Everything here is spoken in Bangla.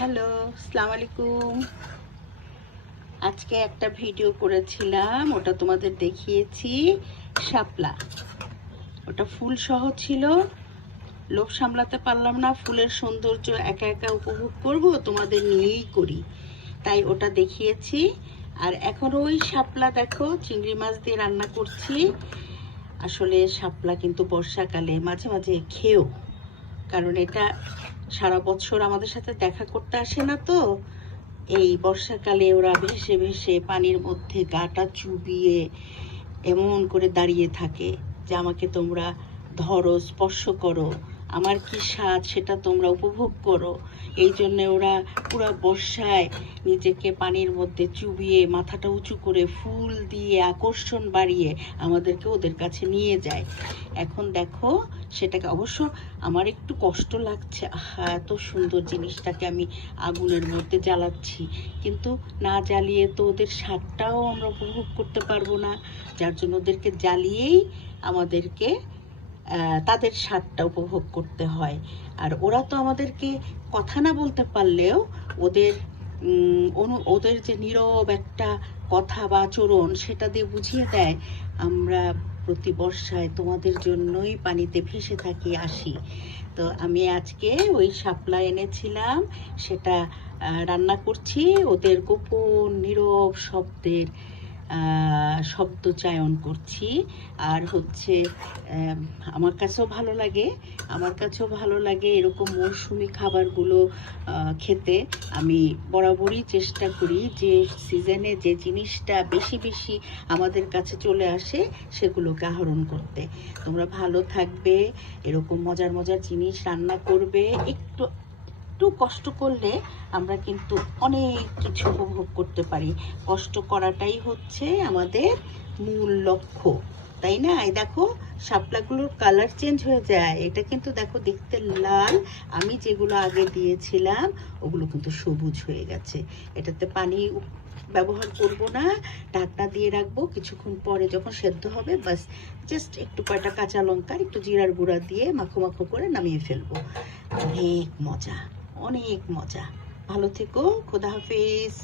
হ্যালো, আসসালামু আলাইকুম। আজকে একটা ভিডিও করেছিলাম, ওটা তোমাদের দেখিয়েছি। শাপলা, ওটা ফুল সহ ছিল। লোভ সামলাতে পারলাম না, ফুলের সৌন্দর্য একা একা উপভোগ করব, তোমাদের নিয়েই করি, তাই ওটা দেখিয়েছি। আর এখন ওই শাপলা দেখো, চিংড়ি মাছ দিয়ে রান্না করছি। আসলে শাপলা কিন্তু বর্ষাকালে মাঝে মাঝে খেও, কারণ এটা সারা বছর আমাদের সাথে দেখা করতে আসে না, তো এই বর্ষাকালে ওরা ভেসে ভেসে পানির মধ্যে গাটা চুবিয়ে এমন করে দাঁড়িয়ে থাকে যে আমাকে তোমরা ধরো, স্পর্শ করো, আমার কি স্বাদ সেটা তোমরা উপভোগ করো। এই জন্যে ওরা পুরো বর্ষায় নিজেকে পানির মধ্যে চুবিয়ে মাথাটা উঁচু করে ফুল দিয়ে আকর্ষণ বাড়িয়ে আমাদেরকে ওদের কাছে নিয়ে যায়। এখন দেখো সেটাকে, অবশ্য আমার একটু কষ্ট লাগছে, এত সুন্দর জিনিসটাকে আমি আগুনের মধ্যে জ্বালাচ্ছি, কিন্তু না জ্বালিয়ে তো ওদের স্বাদটাও আমরা উপভোগ করতে পারবো না। যার জন্য ওদেরকে জ্বালিয়েই আমাদেরকে তাদের স্বাদটা উপভোগ করতে হয়। আর ওরা তো আমাদেরকে কথা না বলতে পারলেও ওদের ওদের যে নীরব একটা কথা বা আচরণ, সেটা দিয়ে বুঝিয়ে দেয় আমরা প্রতি বর্ষায় তোমাদের জন্যই পানিতে ভেসে থাকি, আসি। তো আমি আজকে ওই শাপলা এনেছিলাম, সেটা রান্না করছি। ওদের গোপন নীরব শব্দের শব্দচয়ন করছি। আর হচ্ছে আমার কাছেও ভালো লাগে, এরকম মৌসুমি খাবারগুলো খেতে। আমি বরাবরই চেষ্টা করি যে সিজনে যে জিনিসটা বেশি বেশি আমাদের কাছে চলে আসে সেগুলোকে আহরণ করতে। তোমরা ভালো থাকবে, এরকম মজার মজার জিনিস রান্না করবে। একটু একটু কষ্ট করলে আমরা কিন্তু অনেক কিছু উপভোগ করতে পারি। কষ্ট করাটাই হচ্ছে আমাদের মূল লক্ষ্য, তাই না? এই দেখো শাপলাগুলোর কালার চেঞ্জ হয়ে যায়। এটা কিন্তু দেখো দেখতে লাল, আমি যেগুলো আগে দিয়েছিলাম ওগুলো কিন্তু সবুজ হয়ে গেছে। এটাতে পানি ব্যবহার করব না, ঢাকনা দিয়ে রাখবো। কিছুক্ষণ পরে যখন সেদ্ধ হবে, বাস জাস্ট একটু কয়টা কাঁচা লঙ্কা, একটু জিরার গুঁড়া দিয়ে মাখো মাখো করে নামিয়ে ফেলবো। অনেক মজা, অনেক মজা। ভালো থেকো, খোদা হাফেজ।